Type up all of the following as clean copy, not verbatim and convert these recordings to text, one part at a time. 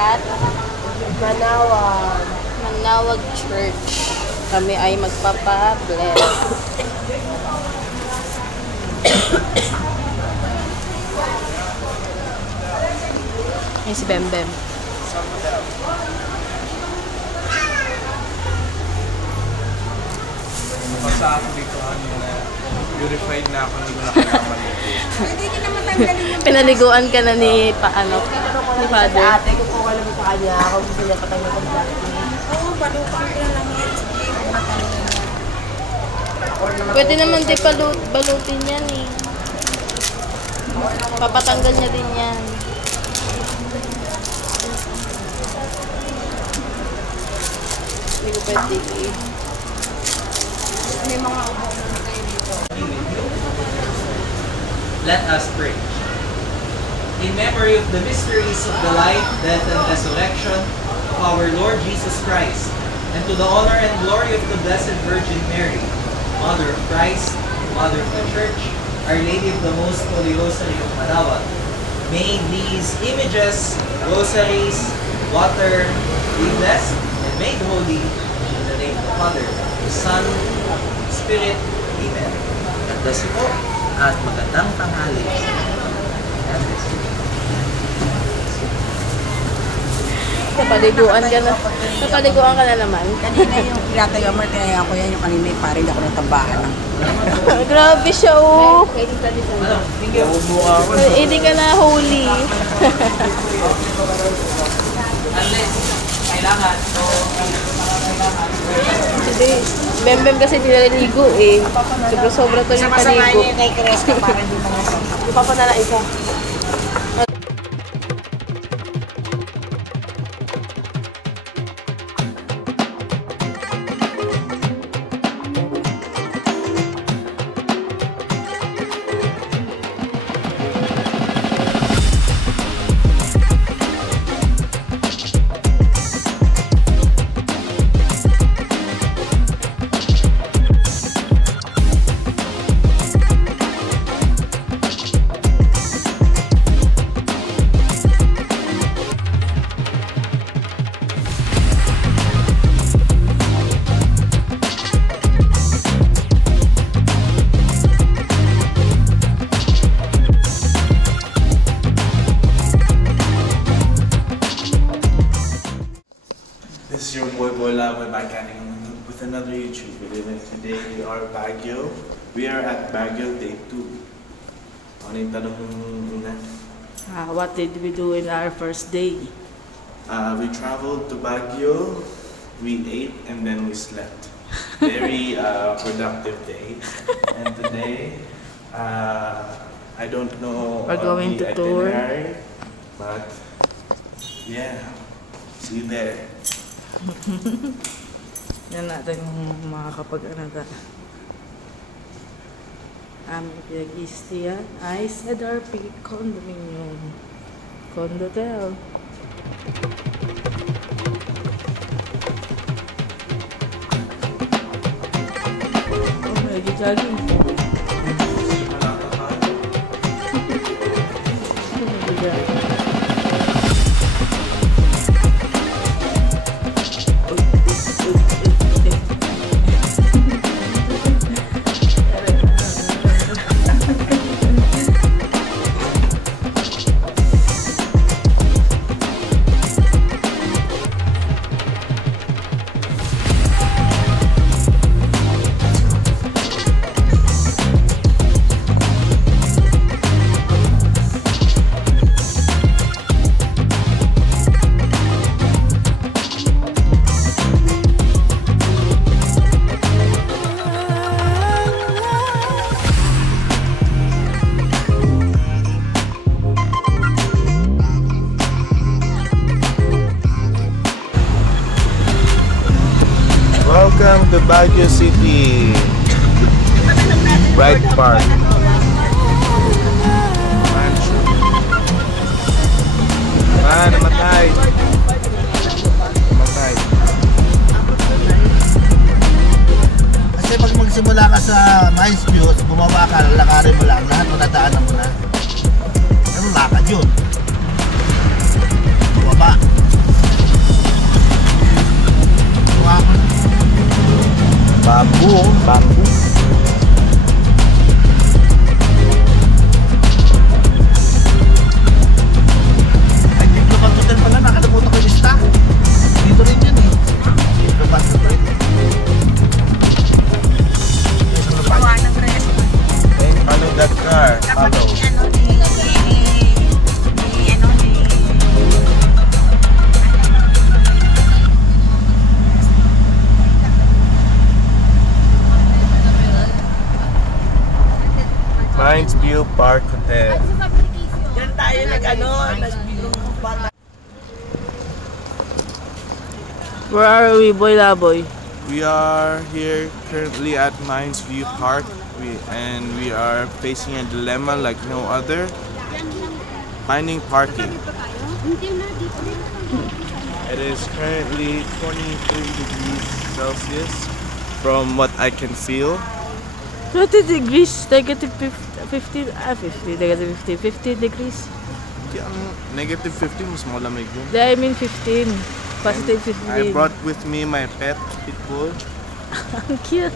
at Manawag. Manawag Church. Kami ay magpapa-bless. Ay, si Bembem. Basta ako dito na purified na ako, hindi ko na kailangan. Hindi ka naman tanggalin yung... Pinaliguan ka na ni ni Father. Sa ate ko po alam mo sa kanya, ako gusto niya patanggal ng plastic. Oo, balutan ko lang yan. Sige, matanggal na. Pwede naman di balutin yan eh. Papatanggal niya din yan. Hindi ko pwede eh. May mga upo na kayo dito. Let us pray. In memory of the mysteries of the life, death, and resurrection of our Lord Jesus Christ, and to the honor and glory of the Blessed Virgin Mary, Mother of Christ, Mother of the Church, Our Lady of the Most Holy Rosary of Manawag, may these images, rosaries, water be blessed and made holy in the name of the Father, the Son, the Spirit. Amen. Bless po at magandang tanghali. Napaliguan ka na. Napaliguan ka na naman. Kanina yung pinatay amor, kaya ako yan yung kanina yung parin ako ng tambahan. Grabe siya oh. Hindi ka na holy. Unless kailangan. So, Hindi. Bembem kasi nilaligo eh. Sobra-sobra to yung Sama-sama paligo. niya kay Kreska para hindi mga sa. Ipapanala isa. This is your boy Bola. We're back at it with another YouTube video. Today we are Baguio. We are at Baguio day 2. Ano yung tanong na? What did we do in our first day? We traveled to Baguio, we ate, and then we slept. Very productive day. And today, I don't know We're going the to tour. itinerary, but yeah, see you there. Yan natin kung makakapag-anaga. Aming pinag-iistiyan ay Cedar Peak Condominium. Condotel. Oh, may jogging. Welcome to Baguio City. Bright Park. Mansion. Namatay. Namatay. Kasi pag magsimula ka sa Nice Views, bumaba ka, lalakarin mo lang, lahat matadaanan mo na. Pero lakad yun. Bumaba. Bamboo. Bamboo. Ay, Diplomat Hotel pala. Nakalimutan ko yung lista. Dito rin yun eh. Diplomat Hotel. Gawa ng restaurant. Hey, follow that car. Dapat Follow. Mines View Park Hotel. Diyan tayo nag-yung bata. Where are we, Boy Laboy? We are here currently at Mines View Park, and we are facing a dilemma like no other: finding parking. It is currently 23 degrees Celsius from what I can feel. 20 degrees, negative 50 degrees. Yeah, negative 50 mas malamig yun. I mean 15. Positive 15. I brought with me my pet pitbull. Ang cute.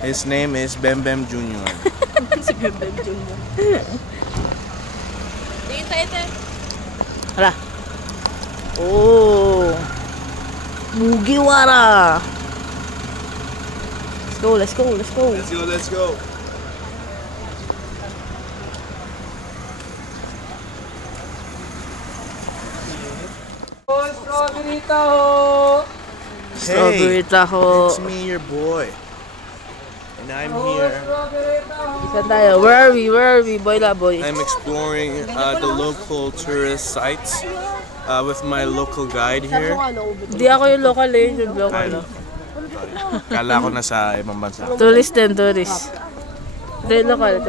His name is Bem Bem Jr. Si Bembem Junior. Ito. Hala. Oh. Mugiwara. Let's go. Let's go. Strawberry taho. It's me, your boy. And I'm here. Saan tayo? Where are we, Boy Laboy? I'm exploring the local tourist sites with my local guide here. Hindi ako yung local eh, yung local. Kala ko nasa ibang bansa. Tourist. Ito yung local.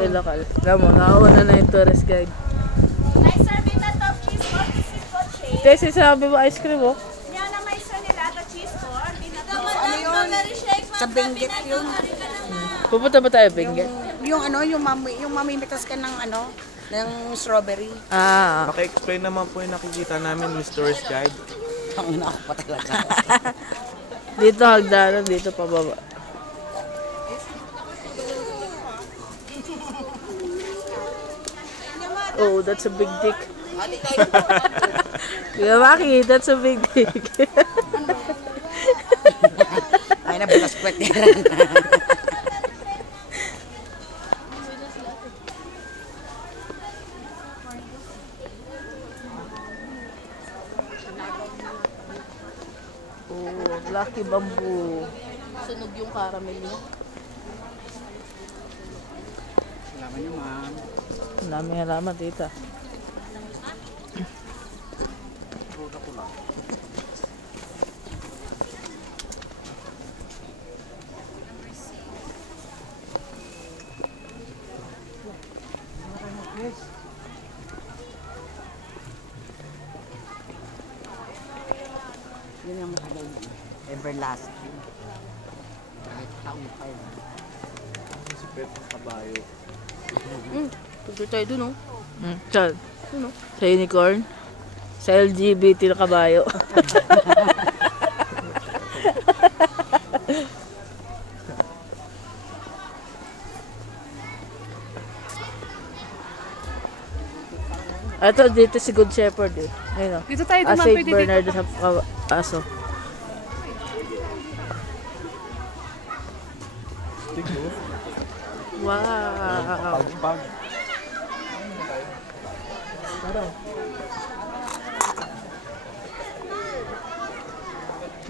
Alam mo, nakauna na yung tourist guide. May serving na top cheese corn, cheese corn shake. Kasi sabi mo ice cream oh. Yan ang may isa nila, the cheese corn. Ano yun? Sa Benguet yun. Pupunta ba tayo, Benguet? Yung mamimitas ka ng ng strawberry. Ah. Paki-explain naman po yung nakikita namin, Miss Tourist Guide. Ang ina ako pa talaga. Dito hagdanan, dito pababa. Oh, that's a big dick. Kuya Maki, that's a big dick. Ay, nabukas puwet yan. Oh, lucky bamboo. Sunog yung caramel niya. Salamat nyo, ma'am. Ang daming halaman, tita. Yun ang mahalaw mo. Everlasting. Kahit taong pa yun. Si Pet Kabayo. Punta tayo dun, oh. Saan? Dun, oh. Sa unicorn. Sa LGBT na kabayo. Ito, dito si Good Shepherd, eh. Ayun, oh. Dito tayo Saint Bernard sa aso. Wow! Pag.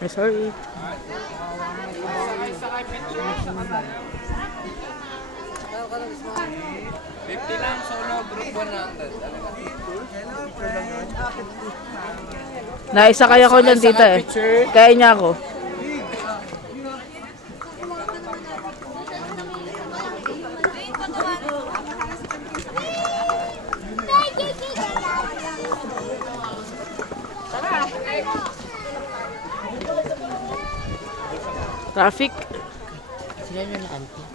Sorry. Naisakay ako niyan, tita eh. Kaya niya ako. Traffic. Sila nyo na auntie.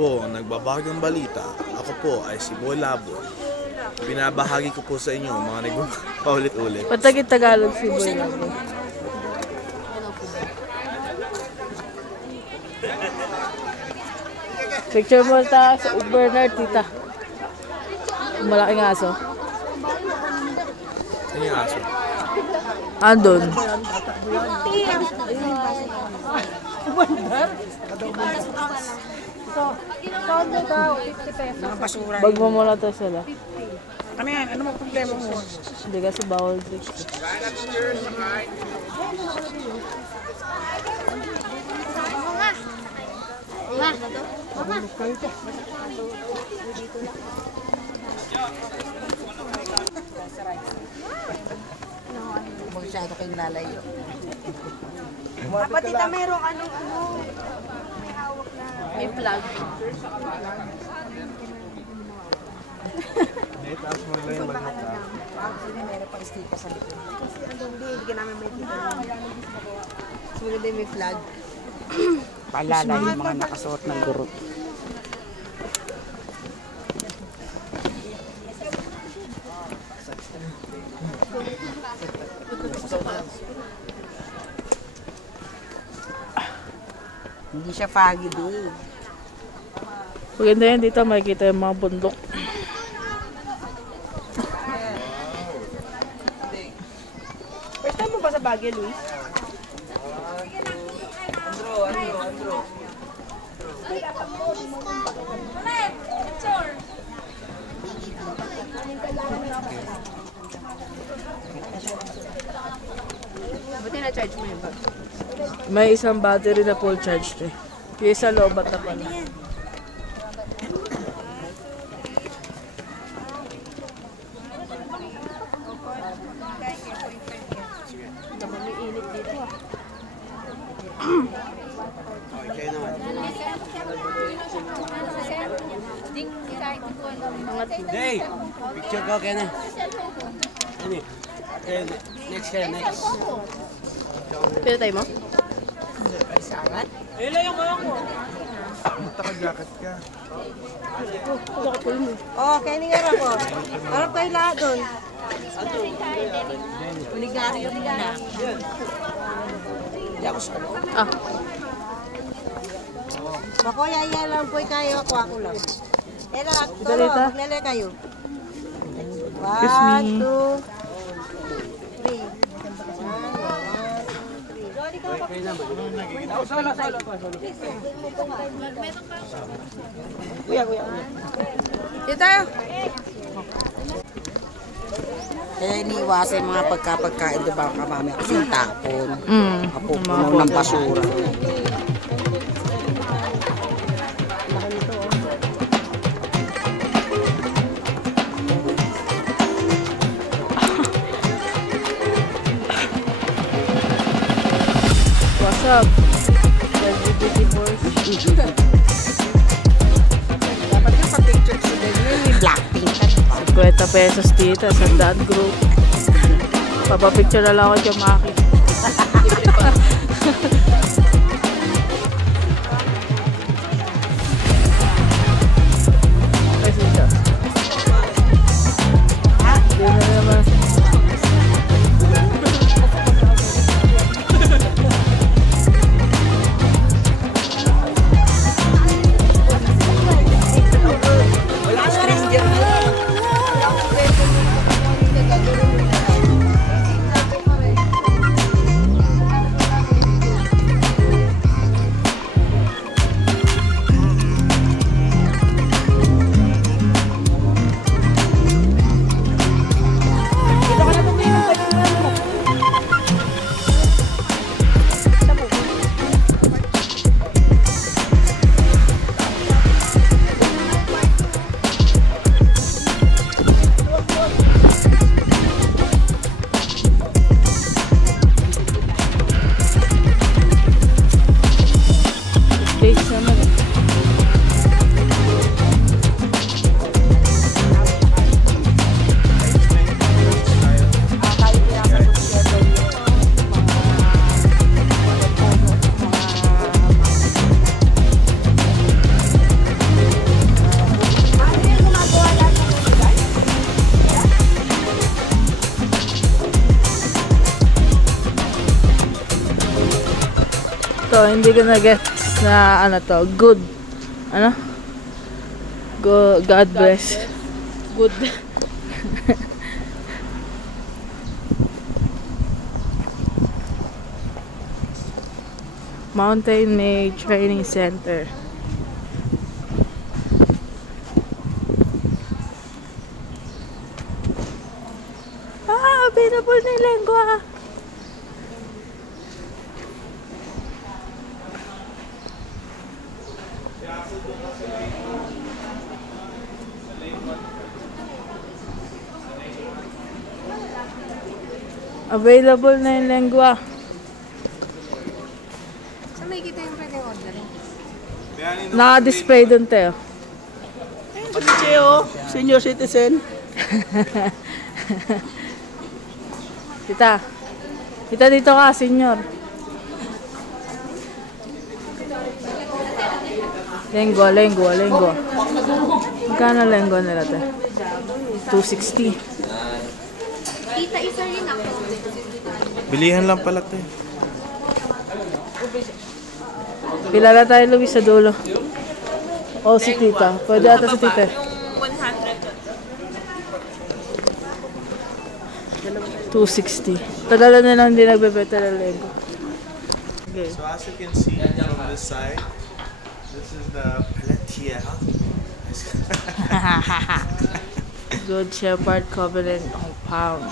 po ang nagbabagang balita. Ako po ay si Boy Labo. Binabahagi ko po sa inyo mga paulit-ulit. Patagit Tagalog si Boy Labo. Picture mo ta sa Bernard, tita. Malaking aso. Ano yung aso? Andun. Bag mo muna to sila. Ano yan? Ano mo problema mo? Hindi kasi bawal drink. Masyado kayong lalayo. Dapat tita merong ano, may hawak na. May flag. Meron pang sticker sa likod. Kasi hindi ka namin may dito. So, maganda yung may flag. Paalala yung mga nakasuot ng gurot. Hindi siya foggy day. Maganda yan dito, makikita yung mga bundok. First time mo ba sa Baguio, Luis? Buti na-charge mo yung bag. May isang battery na full charge to. Yung isa lobat na pala. Hey, picture ko kaya na. Ano? Next kaya, next. Pila tayo mo? Naka-jacket ka. Oh, kaya ni nga po. Harap kayo lahat doon. Uligaryo muna. Ah, Bako, yaya lang po kayo. Ako lang. Ela, Dalita. maglele kayo. Kiss me. 1, 2, 3. Dito tayo. Kaya iniiwasan yung mga pagkapagkain, diba, kamami kasi tapon. Mapupunaw ng basura. what's up? LGBT force. Dapat yung pa-picture sa ganyan, may Blackpink ka, diba? 50 pesos tita, sandaan group. Papapicture na lang ako dyan, Maki. Kasi siya. Hindi na naman. hindi ko na-get na ano to. Good. Ano? God bless. Good. Mountain May Training Center. Available na yung lengua. Available na yung lengua. Saan may kita yung pwedeng orderin? Naka-display dun, Teo. Si Cheo, senior citizen. Tita. Tita, dito ka, senior. Lengua. Magkano lengua nila, te? 260. Tita, isa rin ako. Bilihan lang pala ito. Pila na tayo, Luis, sa dulo. O, si tita. Pwede ata si tita. Yung 100. 260. Padala na lang hindi nagbebenta ng lengua. Okay. So as you can see from this side, this is the Pelletier. Good Shepherd Covenant Compound.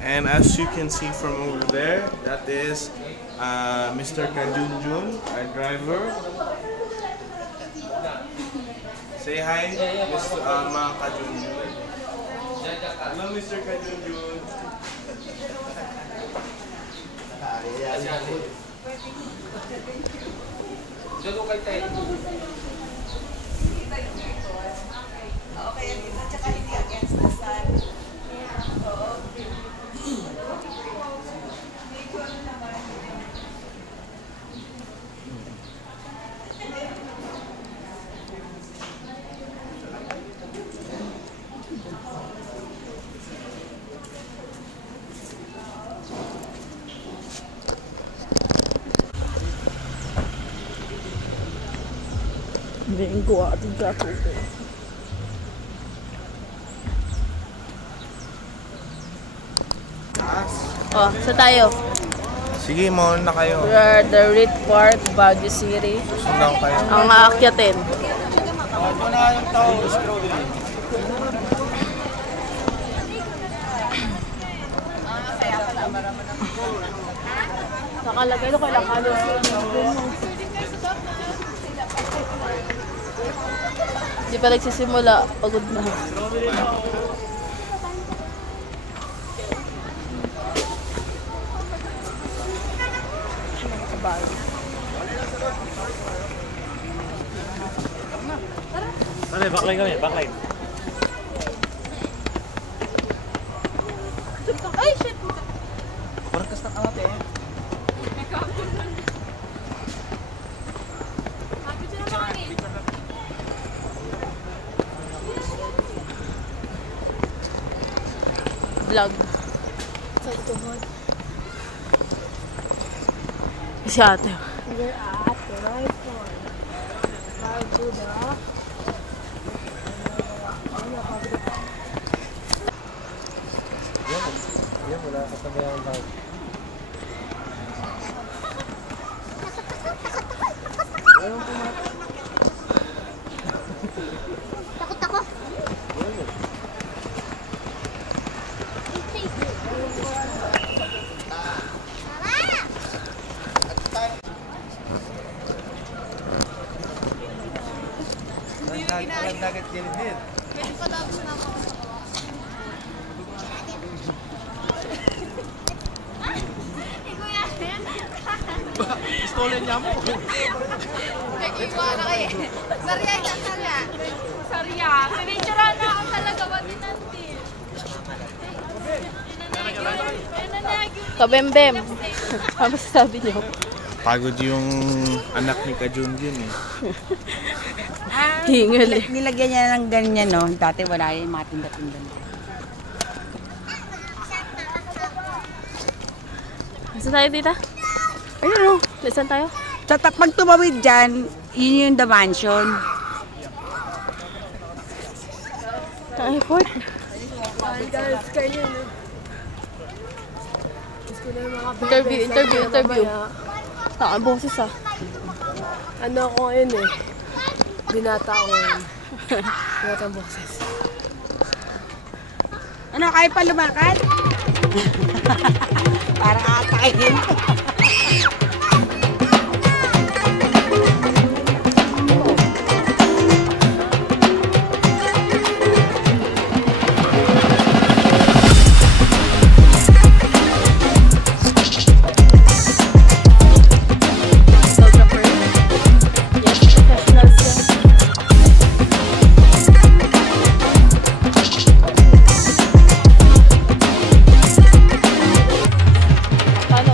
And as you can see from over there, that is Mr. Kajunjun, our driver. Say hi, Mr. Mga Kajunjun. Hello, Mr. Kajunjun. Lengua, tiga tubo. Oh, sa tayo. Sige, mauna na kayo. We are the Reed Park, Baguio City. Sundan kayo. Ang aakyatin. Ito na yung tao. Nakalagay na kailang halos. Hindi pa nagsisimula. Pagod na. Ano, backline kami, backline. Ay, shit! Parang kastak alat eh. Vlog. Si ate. We're at the right one. Right to the... Yan, wala katabayan ang bag. Takot ako. Dagat gilid. Pistolen niya mo. Nag-iwala kayo. Sarya, sarya. Sarya. Pinicturean na ako talaga. Wati nanti. Kabembem. Ano sabi niyo? Pagod yung anak ni Kajunjun eh. Hingal eh. Nilagyan niya ng ganyan, no? Dati wala yung mga tinda-tinda. Saan tayo, tita? Ayun o. Saan tayo? Pag tumawid dyan, yun yung the mansion. Ang airport. Interview. Ang boses ah. Ano ako ngayon eh. Binata ako ngayon. Binata ang boses. Ano, kaya pa lumakad? Para atakin.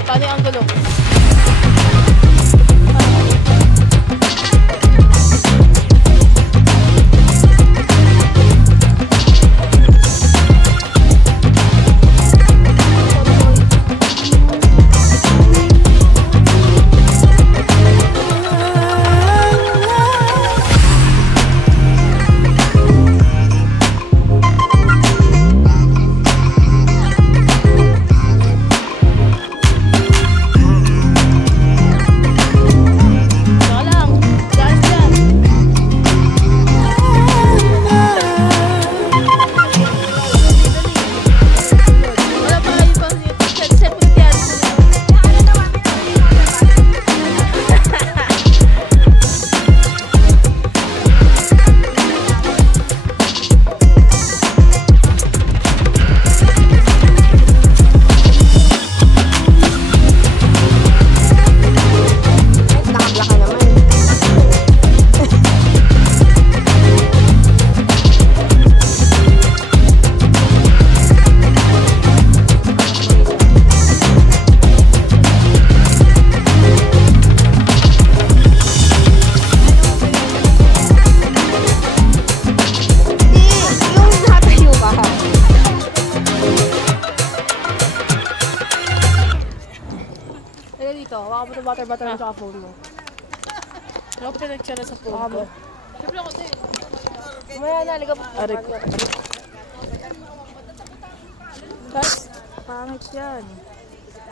Paano yung angulo? Dito, baka mo itong butter sa phone mo. Ano ko pinag-share sa phone ko? Siyempre ako din. Kumaya na, liga pa. Arik. Kas, pangit yan.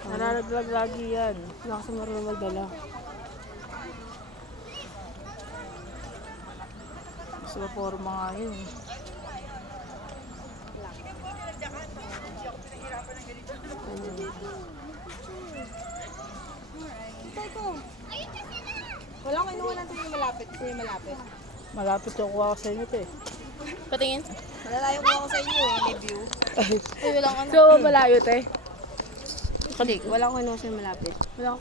Nalalaglag lagi yan. Wala kasi marunong magdala. Gusto ko forma nga yun. Wala ko inuwan natin yung malapit. Kasi yung malapit. Malapit yung kuha ko sa inyo ito eh. Patingin? Malalayo ko ako sa inyo eh. May view. Ay, wala ka na. So, malayo te. Wala ko inuwan sa yung malapit. Wala ko.